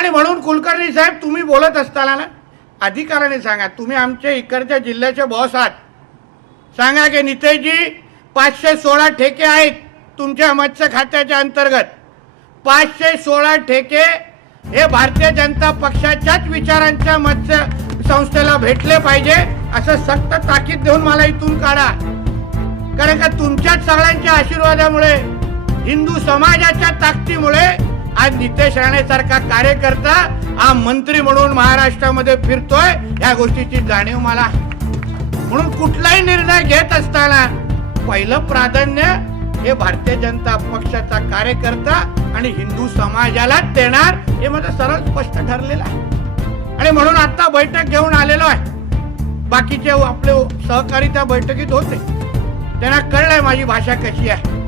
आणि म्हणून कुलकर्णी साहेब तुम्ही बोलत असताना ना अधिकाराने सांगा तुम्ही आमच्या इकडच्या जिल्ह्याचे बॉस आहात सांगा की नितेशजी पाचशे सोळा ठेके आहेत तुमच्या मत्स्य खात्याच्या अंतर्गत पाचशे सोळा ठेके हे भारतीय जनता पक्षाच्याच विचारांच्या मत्स्य संस्थेला भेटले पाहिजे असं सक्त ताकीद देऊन मला इथून काढा कारण का तुमच्याच सगळ्यांच्या आशीर्वादामुळे हिंदू समाजाच्या ताकदीमुळे आज नितेश राणे सारखा कार्यकर्ता हा मंत्री म्हणून महाराष्ट्रामध्ये फिरतोय या गोष्टीची जाणीव मला म्हणून कुठलाही निर्णय घेत असताना पहिलं प्राधान्य हे भारतीय जनता पक्षाचा कार्यकर्ता आणि हिंदू समाजाला देणार हे माझं सरळ स्पष्ट ठरलेलं आहे आणि म्हणून आता बैठक घेऊन आलेलो आहे बाकीचे आपले सहकारी त्या बैठकीत होते त्यांना कळलंय माझी भाषा कशी आहे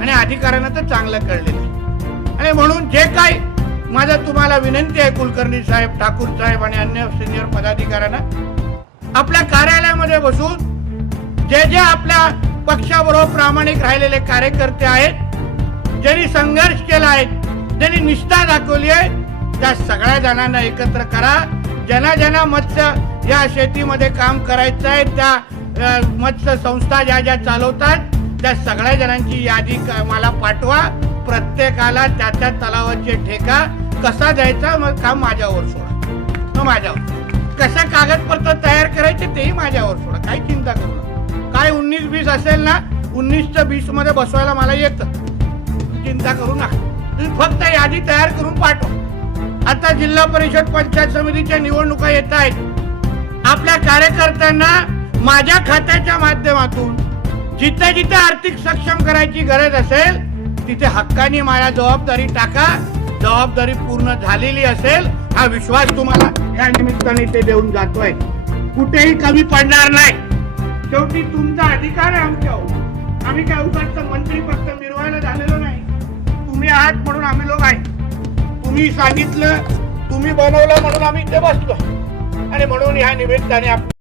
आणि अधिकाऱ्यांना तर चांगलं कळलेलं आहे आणि म्हणून जे काही माझा तुम्हाला विनंती आहे कुलकर्णी साहेब ठाकूर साहेब आणि अन्य सिनियर पदाधिकाऱ्यांना आपल्या कार्यालयामध्ये बसून जे जे आपल्या पक्षाबरोबर प्रामाणिक राहिलेले कार्यकर्ते आहेत ज्यांनी संघर्ष केला आहे ज्यांनी निष्ठा दाखवली आहे त्या सगळ्या जणांना एकत्र करा ज्यांना ज्यांना मत्स्य या शेतीमध्ये काम करायचं आहे त्या मत्स्य संस्था ज्या ज्या चालवतात त्या सगळ्या जणांची यादी मला पाठवा प्रत्येकाला त्या त्या तलावाचे ठेका कसा द्यायचा मग काम माझ्यावर सोडा मग माझ्यावर कशा कागदपत्र तयार करायचे तेही माझ्यावर सोडा काही चिंता करू नका काय उन्नीस बीस असेल ना उन्नीसच्या बीस मध्ये बसवायला मला येत चिंता करू नका तुम्ही फक्त यादी तयार करून पाठव आता जिल्हा परिषद पंचायत समितीच्या निवडणुका येत आहेत आपल्या कार्यकर्त्यांना माझ्या खात्याच्या माध्यमातून जिथे जिथे आर्थिक सक्षम करायची गरज असेल तिथे हक्काने माझ्या जबाबदारी टाका जबाबदारी पूर्ण झालेली असेल हा विश्वास तुम्हाला या निमित्ताने ते देऊन जातोय कुठेही कमी पडणार नाही शेवटी तुमचा अधिकार आहे आमच्या आम्ही काय उगाच मंत्री फक्त मिरवायला झालेलो नाही तुम्ही आहात म्हणून आम्ही लोक आहे तुम्ही सांगितलं तुम्ही बनवलं म्हणून आम्ही इथे बसलो आणि म्हणून ह्या निमित्ताने आपण